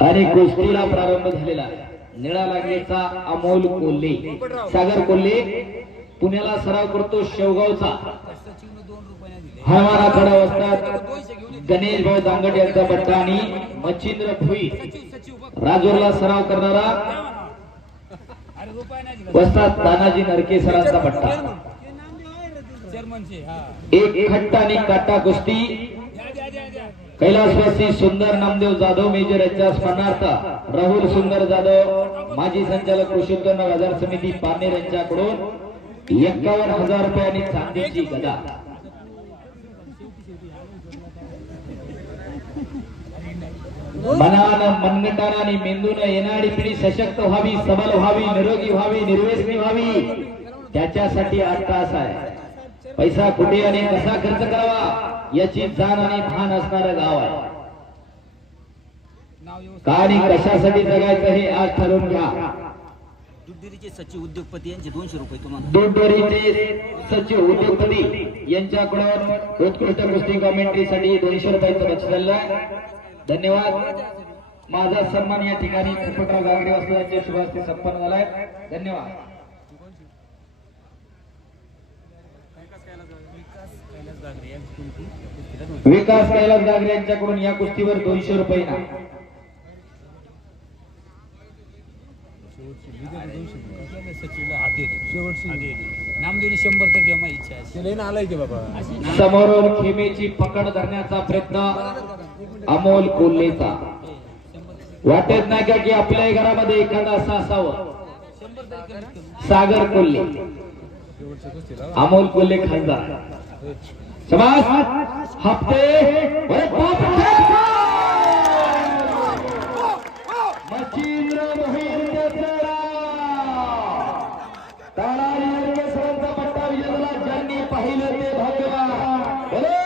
आणि कुस्तीला प्रारंभ झालेला. निळा लागेचा अमोल कोल्हे. सागर कोल्हे पुण्याला सराव करतो शेवगावचा. हरवारा खडा असतात गणेश भाऊ दांगड यांचा पट्टा आणि मच्छिंद्र भुई. राजूरला सराव करणारा बसतात तानाजी नरके सरांचा पट्टा एक खट्टा आणि काटा कुस्ती कैलासवासी सुंदर नामदेव जाधव मेजर यांच्या स्मरणार्थ राहुल सुंदर जाधव माजी संचालक कृषी उत्पन्न बाजार समिती पारनेर यांच्याकडून एक्कावन्न हजार रुपये आणि चांदीची गदा. मनानं मनगटान आणि मेंदून येणारी पिढी सशक्त व्हावी सबल व्हावी निरोगी व्हावी निर्वेसनी व्हावी त्याच्यासाठी आठ तास आहे. पैसा कुठे आणि कसा खर्च करावा याची जाण आणि भान असणारं गाव आहे. का आणि कशासाठी जगायचं हे आज ठरवून घ्या. दुधडेरीचे सचिव उद्योगपती यांचे दोनशे रुपये तुम्हाला. दूधडेअरीचे सचिव उद्योगपती यांच्याकडून उत्कृष्ट कुस्ती कॉमेंट्रीसाठी दोनशे रुपयाचं झालेलं आहे. धन्यवाद. माझा सन्मान या ठिकाणी पोपटराव गागरे वासुदांच्या शुभास्ते संपन्न झालाय. धन्यवाद कैलास गागरे यांची तुमची कुस्तीला दोनशे. विकास कैलास गागरे यांच्याकडून या कुस्तीवर दोनशे रुपये ना. समोरून खेमेची पकड धरण्याचा प्रयत्न अमोल कोल्हेचा. वाटत नाही का की आपल्याही घरामध्ये एखादा असं असावं? सागर कोल्हे. अमोल कोल्हे खासदार. समाज हप्ते अरे बापरे! मच्छिंद्र मोहीर देसरा. पट्टा विजयला ज्यांनी पाहिलं ते भाग्यवान